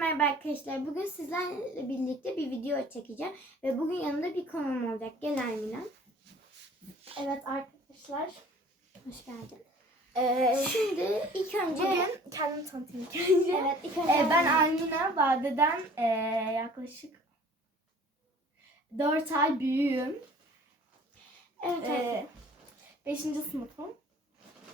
merhaba arkadaşlar. Bugün sizlerle birlikte bir video çekeceğim. Ve bugün yanımda bir konuğum olacak. Gel Ermina. Evet arkadaşlar. Hoş geldin. Ee, Şimdi ilk önce... bugün kendimi tanıtayım ilk önce. Evet ilk önce... Ee, ben Almina Bade'den ee, yaklaşık 4 ay büyüğüm. Evet, evet. Ee, 5. sınıfım.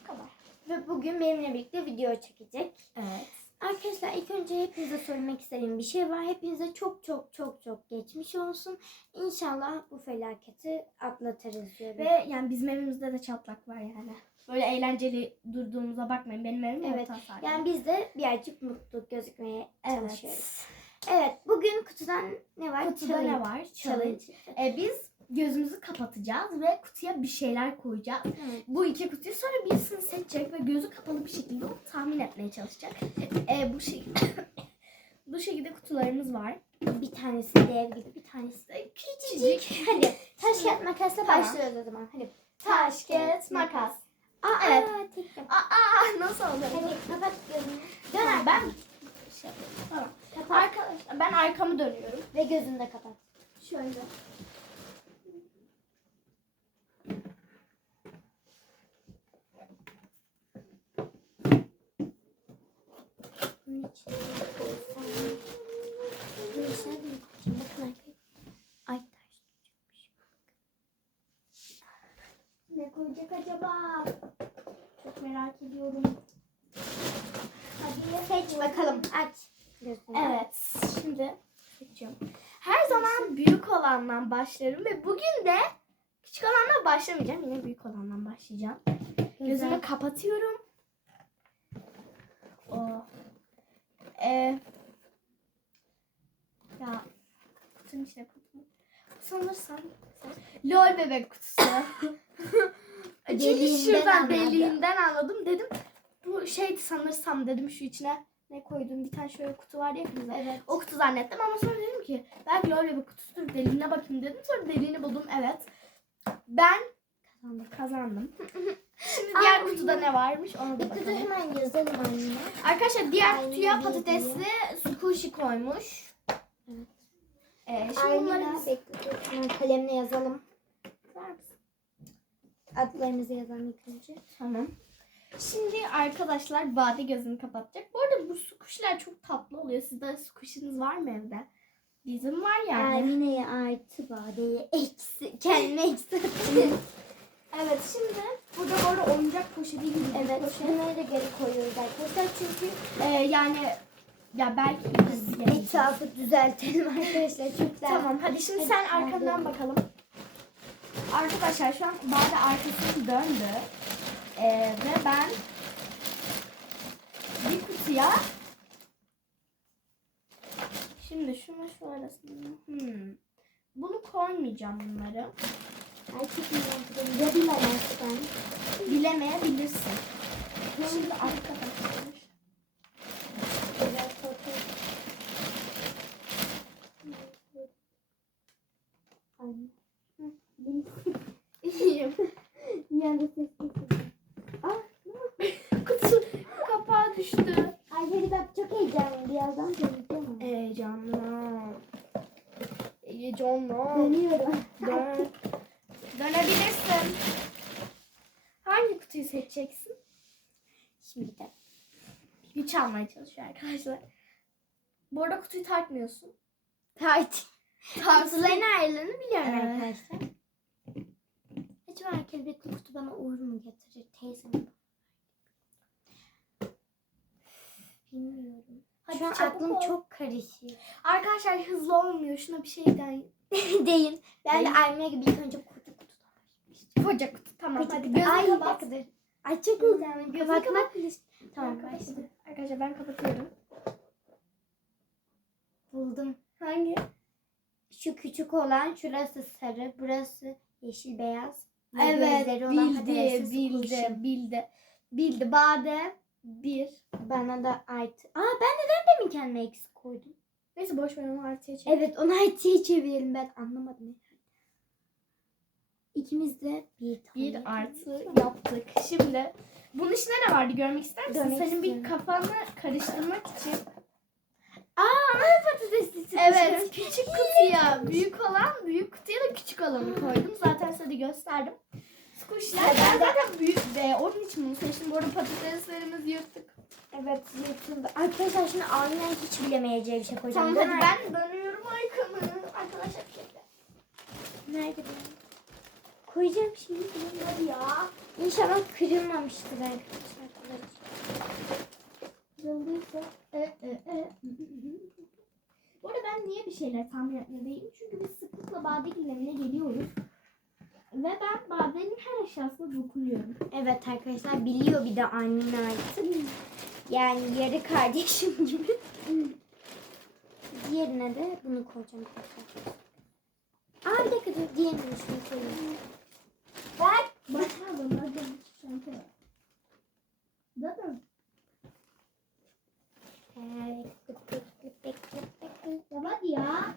Bu kadar. Ve bugün benimle birlikte video çekecek. Evet. Arkadaşlar ilk önce hepinize söylemek istediğim bir şey var. Hepinize çok çok çok çok geçmiş olsun. İnşallah bu felaketi atlatırız diyorum. Ve yani bizim evimizde de çatlak var yani. Böyle eğlenceli durduğumuza bakmayın. Benim evim Evet, orta yani biz de birazcık mutlu gözükmeye çalışıyoruz. evet. Evet, bugün kutudan ne var? Kutuda ne var? Challenge. Ee, biz gözümüzü kapatacağız ve kutuya bir şeyler koyacağız. Evet. Bu iki kutuyu sonra birisini seçecek ve gözü kapalı bir şekilde onu tahmin etmeye çalışacak. Ee, bu şekilde bu şekilde kutularımız var. Bir tanesi dev gibi, bir tanesi de Küçücük. Hadi taş kağıt makasla Tamam. başlıyoruz o zaman. Hadi. Taş, kağıt, makas. Aa, Evet. yap. Aa nasıl oldu? Hadi kapat gözünü. Döner ben. Şey, tamam. Kapat. Arkadaşlar ben arkamı dönüyorum. Ve gözünü de kapat. Şöyle. Bunun içine koysam. Bunun içine de mi koyacağım? Bakın arkadaşlar. Ay ters tutacakmış. Ne koyacak acaba? Çok merak ediyorum. Hadi seç bakalım. Aç. Evet, şimdi seçiyorum. Her zaman büyük olandan başlarım ve bugün de küçük olandan başlamayacağım. Yine büyük olandan başlayacağım. Gözümü kapatıyorum. O. Ee, ya kutunun içine koydum. Sanırsam lol bebek kutusu. Çünkü Deliğinden şuradan anladım. deliğinden anladım dedim. Bu şeydi sanırsam dedim şu içine ne koydum bir tane şöyle kutu var ya kızım. Evet. O kutu zannettim ama sonra dedim ki belki lol bebek kutusudur deliğine bakayım dedim. Sonra deliğini buldum evet. Ben Kazandık. kazandım. Şimdi diğer Ay. kutuda ne varmış ona da bakalım. hemen yazalım anne. Arkadaşlar diğer Aynen kutuya bir patatesli squishy koymuş. Evet. Ee, şimdi bunları Aynen. biz... Hemen kalemle yazalım. Misin? Adlarımızı yazalım ilk önce. Tamam. Şimdi arkadaşlar Bade gözünü kapatacak. Bu arada bu squishy'ler çok tatlı oluyor. Sizde squishy'niz var mı evde? Bizim var yani. Ermine'ye artı badeye eksi. Kendime eksi. Evet şimdi burada bu arada oyuncak poşeti gibi evet. Bunları da geri koyuyoruz arkadaşlar. Çünkü Ee, yani ya belki biz etrafı düzeltelim arkadaşlar. Daha. Tamam hadi şimdi sen hadi. arkamdan bakalım. Arkadaşlar şu an Bade arkasını döndü. Ee, ve ben bir kutuya şimdi şunu şu arasına hmm. bunu koymayacağım bunları. Erkek mi yaptım? Ya bilemezsen. Bilemeyebilirsin. Şimdi arkadaşlar Biraz korkunç. Anne. Hı, iyiyim. Bir anda ses kesildi. Ah, Kutu kapağı düştü. Ay hadi bak çok heyecanlıyım. Birazdan döneceğim. Heyecanlı. Heyecanlı. Dönüyorum. Dön. Dönebilirsin. Hangi kutuyu seçeceksin? Şimdi de. Güç almaya çalışıyor arkadaşlar. Bu arada kutuyu takmıyorsun. Tart. Kutuların ayrılığını biliyorum Evet. arkadaşlar. Acaba kelebekli kutu bana uğur mu getirir? Teyzem. Bilmiyorum. Hadi Şu an aklım ol. çok karışıyor. Arkadaşlar hızlı olmuyor. Şuna bir şey deyin. Değil. Ben de. Almina gibi ilk önce kutu kutu Koca kutu. Tamam Küçük hadi kutu. Ay. Ay çok heyecanlıyım. Kapatmak kapat. Tamam başla. Arkadaşlar ben kapatıyorum. Buldum. Hangi? Şu küçük olan şurası sarı, burası yeşil beyaz. ve Evet bildi bildi squishy. bildi. Bildi. Bade bir. Bana da artı. Aa ben neden demin kendime eksik koydum? Neyse boş ver onu artıya çek. Evet onu artıya çevirelim ben anlamadım. İkimiz de bir tane. Bir artı yaptık. Şimdi bunun içinde ne vardı görmek ister misin? Görmek Senin bir kafanı karıştırmak için. Aa küçük kutuya büyük olan, büyük kutuya da küçük olanı koydum. Zaten size de gösterdim. Squish'ler ben zaten büyük ve onun için bunu seçtim. Bu arada patateslerimizi yırttık. Evet yırtıldı. Arkadaşlar şimdi Almina hiç bilemeyeceği bir şey koyacağım. Tamam hadi ben dönüyorum arkamı. Arkadaşlar şöyle. Nerede bu? Koyacağım şimdi. Hadi ya. İnşallah kırılmamıştır arkadaşlar. Kırıldıysa. E, e, e. Bu arada ben niye bir şeyler tahmin etmiyor değilim? Çünkü biz sıklıkla Bade'nin evine geliyoruz. Ve ben Bade'nin her aşağısına dokunuyorum. Evet arkadaşlar biliyor bir de Almina artık. Yani yarı kardeşim gibi. Diğerine de bunu koyacağım. Aa bir dakika de şunu koyayım. Bak. Bakalım hadi. Şöyle. Zaten. Ya hadi ya.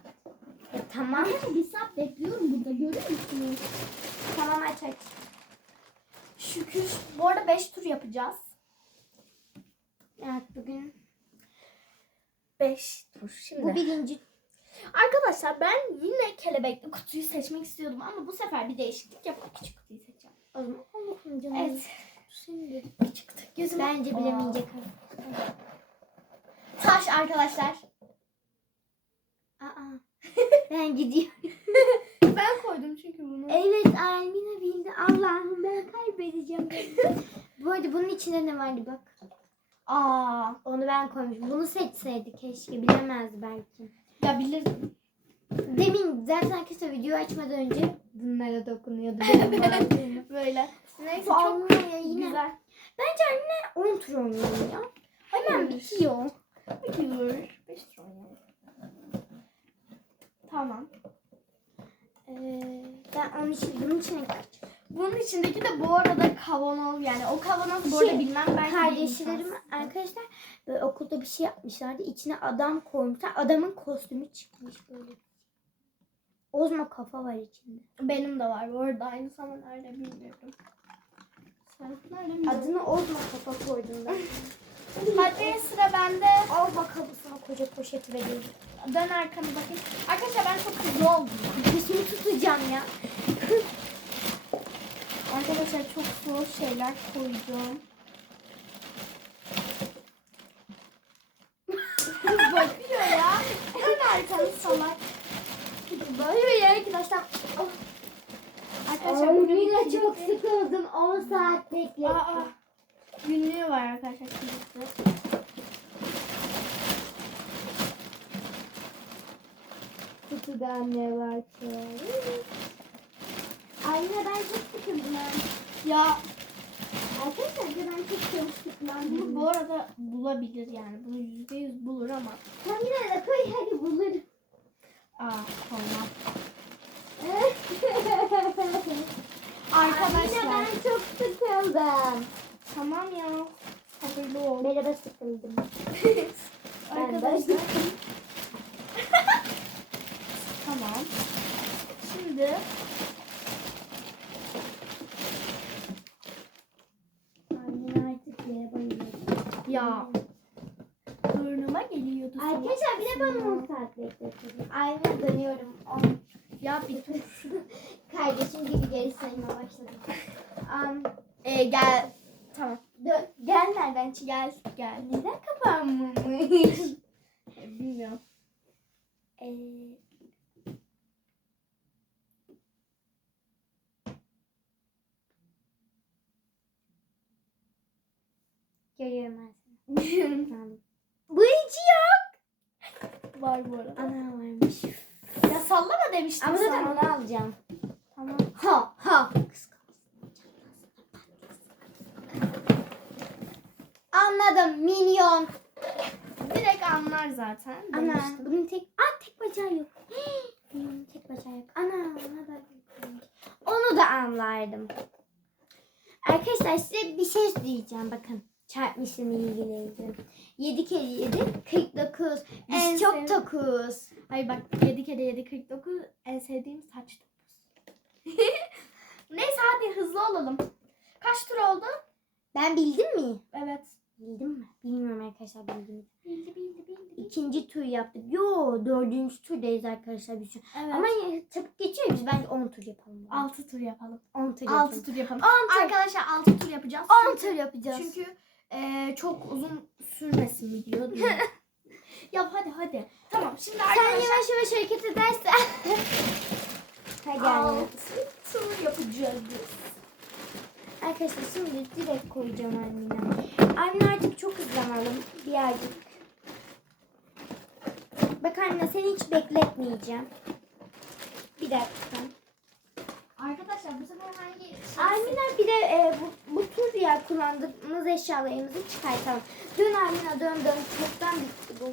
E, tamam. Ben bir saat bekliyorum burada görüyor musunuz? Tamam aç aç. Şükür. Bu arada 5 tur yapacağız. Evet bugün 5 tur şimdi. bu birinci Arkadaşlar ben yine kelebekli kutuyu seçmek istiyordum ama bu sefer bir değişiklik yapıp küçük kutuyu seçeceğim. o zaman Allah'ım canım. Evet. Şimdi. Küçük kutu. Gözüme. Bence bilemeyecek. Taş arkadaşlar. Aa. ben gidiyorum. Ben koydum çünkü bunu. Evet Almina bildi. Allah'ım ben kaybedeceğim. Bu arada bunun içinde ne vardı bak. Aa. Onu ben koymuşum. Bunu seçseydi keşke bilemezdi belki. Ya bilirdim. Demin zaten arkadaşlar video açmadan önce bunlara dokunuyordu. Benim. Böyle. Neyse çok yine. güzel. Bence anne 10 tur oynayalım ya. Hemen bitiyor. Hayır. 5 tur oynayalım. Tamam. Ee, ben onun için bunun içine. Bunun içindeki de bu arada kavanoz yani o kavanoz bu arada Şey, bilmem belki Kardeşlerim arkadaşlar böyle okulda bir şey yapmışlardı. İçine adam koymuşlar. Adamın kostümü çıkmış böyle. Ozma kafa var içinde. Benim de var bu arada aynı ama nerede bilmiyorum. Adını Ozma kafa koydum ben. Hadi sıra bende. Al bakalım sana koca poşet vereyim. Dön arkanı bakayım. Arkadaşlar ben çok hızlı oldum. Nefesimi tutacağım ya. Arkadaşlar çok zor şeyler koydum. Bakıyor ya. Dön arkanı salak. Böyle ya arkadaşlar. Arkadaşlar bugün yine çok sıkıldım. 10 saat bekledim. Aa, günlüğü var arkadaşlar. kendisi. Kutuda ne var ki? Anne ben çok sıkıldım. Ya Arkadaşlar ben çok çalıştık. bunu bu arada bulabilir yani. Bunu yüzde yüz bulur ama. Sen yine de koy hadi bulurum. Aa koymam. Anne Arkadaşlar. ben çok sıkıldım. Tamam ya. Sabırlı ol. Merhaba sıkıldım. Arkadaşlar. tamam. Şimdi ya burnuma geliyordu. Arkadaşlar bir de bana sesin. 10 saat bekletin. Aynen dönüyorum. Ya bir dur. Kardeşim gibi geri sayıma başladım. Um, Ee, gel. Tamam. dön, gel nereden? Gel gel. Neden kapanmamış? Bilmiyorum. Ee, Görüyorum ben seni. Tamam. Bu hiç yok. Var bu arada. Ana varmış. Sallama demiştim Ama zaten sana. onu alacağım. Tamam. Ha ha. Anladım. Milyon. Direkt anlar zaten. Ana demiştim. bunun tek Aa, tek bacağı yok. Bunun tek bacağı yok. Ana ona da onu da anlardım. Arkadaşlar size bir şey diyeceğim bakın. Çarpmışım ilgili. 7 kere 7 49. Biz En çok sev- tokuz. Hayır bak 7 kere 7 49 en sevdiğim saç topuz. Neyse hadi hızlı olalım. Kaç tur oldu? Ben bildim mi? Evet. Bildim mi? Bilmiyorum arkadaşlar bildim. mi? Bildi bildi bildi. İkinci tur yaptık. Yo dördüncü turdayız arkadaşlar biz. Evet. Ama çabuk geçiyor biz bence 10 tur yapalım. 6 tur yapalım. 10 tur yapalım. 6 tur yapalım. 10 tur. Arkadaşlar 6 tur yapacağız. 10 tur yapacağız. Çünkü eee, çok uzun sürmesin video. mi? Yap hadi hadi. Tamam şimdi sen arkadaşlar yavaş yavaş hareket edersen. Hadi anne. 6 tur yapacağız. Arkadaşlar şimdi direkt koyacağım Almina. Almina artık çok hızlanalım. Birazcık. Bak anne seni hiç bekletmeyeceğim. Bir dakika. Arkadaşlar bu sefer hangi? Almina bir de e, bu, bu tur ya kullandığımız eşyalarımızı çıkartalım. Dön Almina dön dön. Çoktan bitti bu.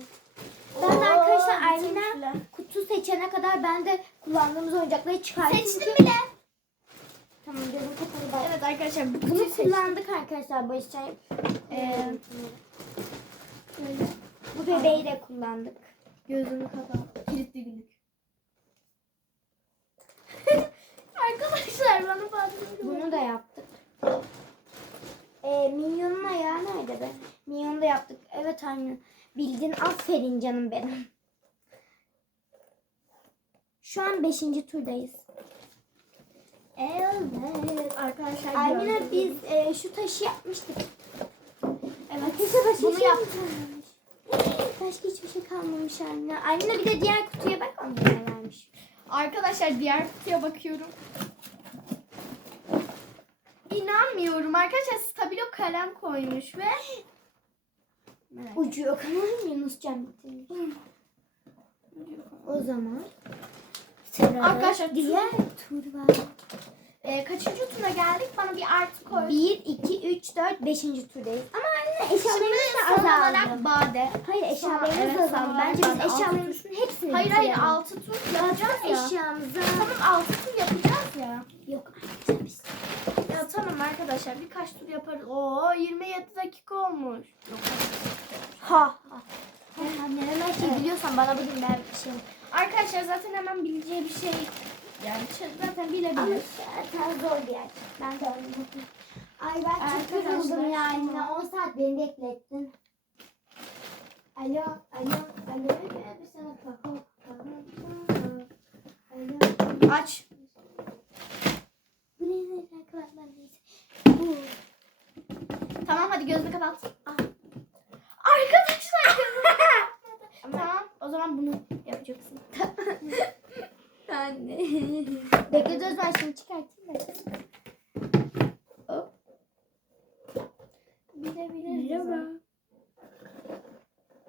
Ben de arkadaşlar Almina kutu seçene kadar ben de kullandığımız oyuncakları çıkartayım. Seçtim bile. Tamam gözüm kapalı bak. Evet arkadaşlar bu Bunu kutuyu seçtim. kullandık arkadaşlar Barışçay. Ee, Şöyle bu bebeği de kullandık. gözünü kapat. Kilitli günlük. Bazı Bunu da yaptık. Ee, Minyon'un ayağı nerede be? Minyon'u da yaptık. Evet anne. Bildin aferin canım benim. Şu an 5. turdayız. Evet arkadaşlar Almina biz e, şu taşı yapmıştık. Evet. Kese başka Bunu yaptık. Başka hiçbir şey kalmamış Almina. Almina bir de diğer kutuya bak onu bana vermiş. Arkadaşlar diğer kutuya bakıyorum. İnanmıyorum. Arkadaşlar stabilo kalem koymuş ve Merak Ucu yok ama Yunuscan bitirmiş. O zaman sırada Arkadaşlar, diğer tur var. Ee, kaçıncı tura geldik? Bana bir artı koy. 1, 2, 3, 4, 5. turdayız. Ama anne eşyalarımız da son olarak azaldı. bade. Hayır eşyalarımız evet, da azaldı. Bence biz de eşyalarımızın hepsini Hayır hayır bitirelim. altı tur yapacağız ya. Eşyamıza... Tamam altı tur yapacağız ya. Yok artık biz. Ya tamam arkadaşlar birkaç tur yaparız. Oo 27 dakika olmuş. Yok. Ha ha. Hey anne hemen şey biliyorsan bana bugün ben bir şey. Arkadaşlar zaten hemen bileceği bir şey yani zaten Ama bilebilir. zaten zor bir yer. Ben de. Ay ben çok Arkadaşlar, yoruldum ya şu anne. an- 10 saat beni beklettin. Alo, alo, alo. Bir sana kakao. Alo. Aç. Arkadaşlar neyse. Bu. Tamam hadi gözünü kapat. Ah. Arkadaşlar gözünü tamam o zaman bunu yapacaksın. Anne. Bekle dur ben şimdi çıkartayım da. Hop. Bilebiliriz. Merhaba.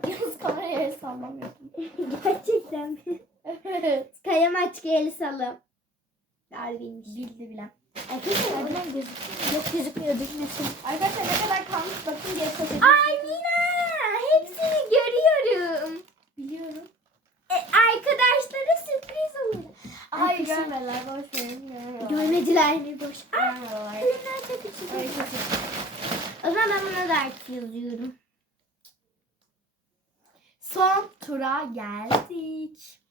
Yalnız kameraya el sallamıyordum. Gerçekten mi? Evet. Kayamaç el salım. Darwin'miş. Bildi bile. Arkadaşlar buradan gözüküyor. Yok gözükmüyor düşmesin. Arkadaşlar ne kadar kalmış bakın diye. Ay Mina hepsini görüyorum. Biliyorum. E, arkadaşlara sürpriz olur. Arkadaşlar- görmediler boş verin. Görmediler mi boş? Aa, kalemler çok küçük. Öyle kötü. O zaman ben buna da artı yazıyorum. Son tura geldik.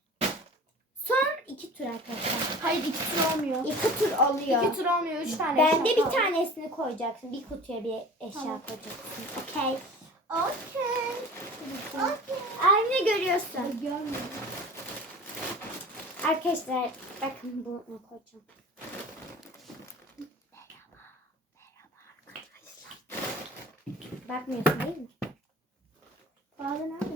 Son iki tur arkadaşlar. Hayır iki tur olmuyor. İki tur oluyor. İki tur olmuyor. Üç tane Bende eşya bir kaldı. tanesini koyacaksın. Bir kutuya bir eşya Tamam. koyacaksın. Okey. Okey. Okey. Anne görüyorsun. Görmüyorum. Arkadaşlar bakın bunu koyacağım. Merhaba. Merhaba arkadaşlar. Bakmıyorsun değil mi? Bade neredesin?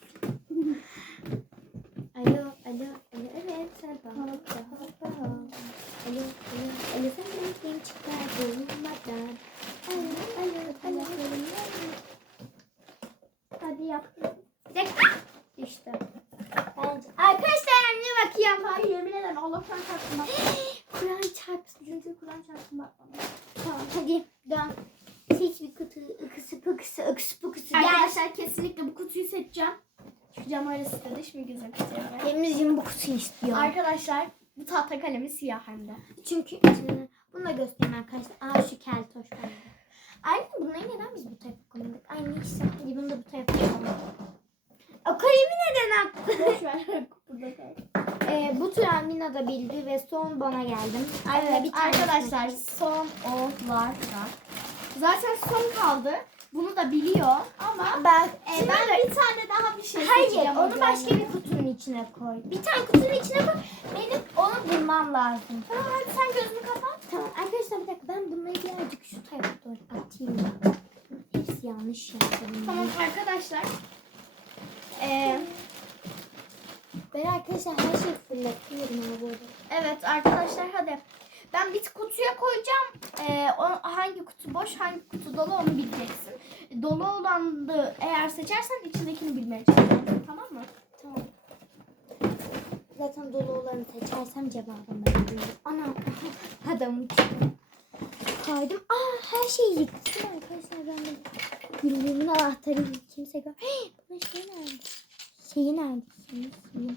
Alo, alo, alo, evet sen bana Alo, alo, alo sen benim çıkar bulunmadan. Alo, alo, alo, alo. Hadi yap. Bir dakika. Düştü. Bence. Arkadaşlar anne bakıyorum. Hayır yemin ederim Allah'tan çarptım bak. Kur'an çarpsın. Çünkü Kur'an çarptım bak bana. Tamam hadi dön. Seç bir pıkısı ıkısı pıkısı. Gel. Arkadaşlar kesinlikle bu kutuyu seçeceğim. Çünkü Cem öyle istedi. Şimdi güzel istiyor. Temizciğim bu kutuyu istiyor. Arkadaşlar bu tahta kalemi siyah hem de. Çünkü içinde- bunu da göstereyim arkadaşlar. Aa şu keltoş bende. Aynı bunları neden biz bu tarafa koymadık? Ay neyse hadi bunu da bu tarafa koyalım. O kalemi neden attın? Boş ver. Burada kal. Ee, bu tur Almina da bildi ve son bana geldim. Almina Evet, bir arkadaşlar son olarak zaten son kaldı. Bunu da biliyor ama Ben, e, ben bir tane daha bir şey Hayır seçeceğim onu hocam. başka bir kutunun içine koy. Bir tane kutunun içine koy. Benim onu bulmam lazım. Tamam hadi sen gözünü kapat. Tamam arkadaşlar bir dakika ben bunları birazcık şu tarafa doğru atayım. Hepsi yanlış yaptım. Tamam arkadaşlar. Ee, Ben arkadaşlar her şeyi fırlatıyorum ama bu arada. evet arkadaşlar hadi. Ben bir kutuya koyacağım. Ee, o, hangi kutu boş, hangi kutu dolu onu bileceksin. Dolu olanı eğer seçersen içindekini bilmeye çalışacaksın. Tamam mı? Tamam. Zaten dolu olanı seçersem cevabım ben bilirim. Ana adamın Kaydım. Aa her şeyi yıktım arkadaşlar ben de. Güllüğümün anahtarı kimse gör. Hey, bunun şeyi nerede? Şeyi nerede? Şeyi, şeyi.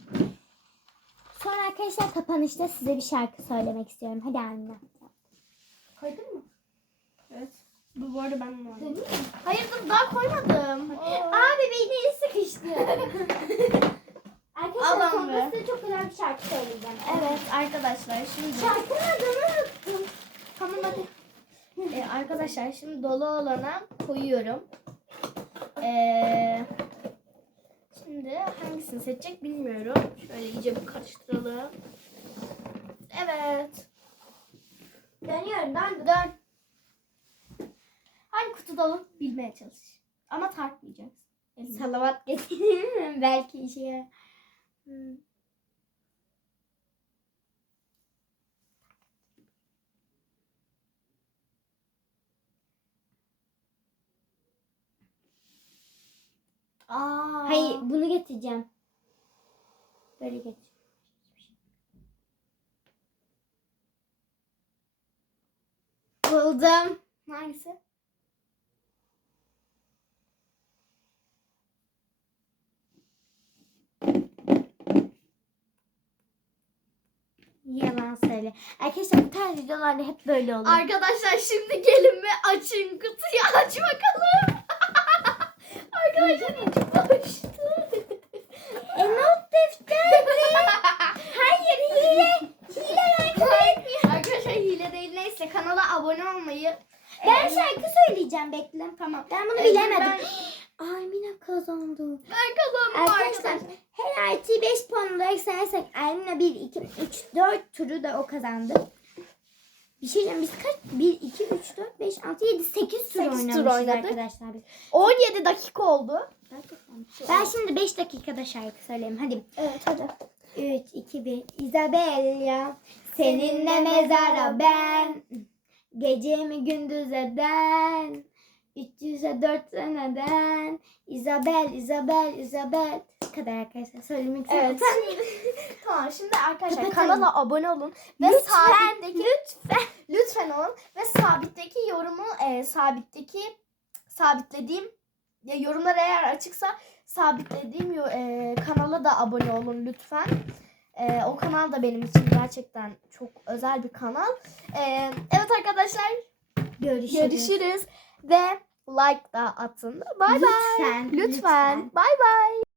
Sonra arkadaşlar kapanışta size bir şarkı söylemek istiyorum. Hadi anne. Koydun mu? Evet. Bu, bu arada ben mi Hayır dur daha koymadım. Aa bebeğin eli sıkıştı. arkadaşlar be. size çok güzel bir şarkı söyleyeceğim. Evet arkadaşlar şimdi. Şarkının adını unuttum. Tamam hadi. Ee, arkadaşlar şimdi dolu olana koyuyorum. Ee, şimdi hangisini seçecek bilmiyorum. Şöyle iyice bir karıştıralım. Evet. Dönüyorum döndüm. Dön. Hangi kutu dolu bilmeye çalış. Ama tartmayacaksın. Eline. Salavat getireyim? Belki işe yarar. Hmm. Aa. Hayır bunu getireceğim. Böyle getir. Buldum. Hangisi? Yalan söyle. Arkadaşlar bu tarz videolarda hep böyle oluyor. Arkadaşlar şimdi gelin ve açın kutuyu aç bakalım. Arkadaşlar içi boştu. e not defteri. Hayır hile. Hile etmiyorum. Arkadaşlar hile değil neyse kanala abone olmayı. Ben Ee, şarkı söyleyeceğim bekle. Tamam. Ben bunu Ee, bilemedim. ben- Almina kazandı. Ben kazandım Arkadaşlar arkadaşlar. her artı 5 puan olarak sayarsak Almina 1, 2, 3, 4 turu da o kazandı. Bir şey diyeceğim biz kaç? 1, 2, 3, 4, 5, 6, 7, 8 tur Sekiz tur oynamışız oynadık. arkadaşlar biz. 17 dakika oldu. Gerçekten. mi? Ben şimdi 5 dakikada şarkı söyleyeyim hadi. Evet hadi. 3, 2, 1. Isabella seninle mezara ben. Gecemi gündüz eden. 300'e 4 seneden. Isabel, Isabel, Isabel. Kadar arkadaşlar. Söylemek Evet. istiyorum. Şimdi, tamam şimdi arkadaşlar Kapatalım. kanala abone olun ve Lütfen, sabitteki lütfen lütfen olun ve sabitteki yorumu e, sabitteki sabitlediğim ya yorumlar eğer açıksa sabitlediğim e, kanala da abone olun lütfen. E, o kanal da benim için gerçekten çok özel bir kanal. E, evet arkadaşlar Görüşürüz. görüşürüz ve like da atın. Bay bay. Lütfen. Lütfen. Bay bay.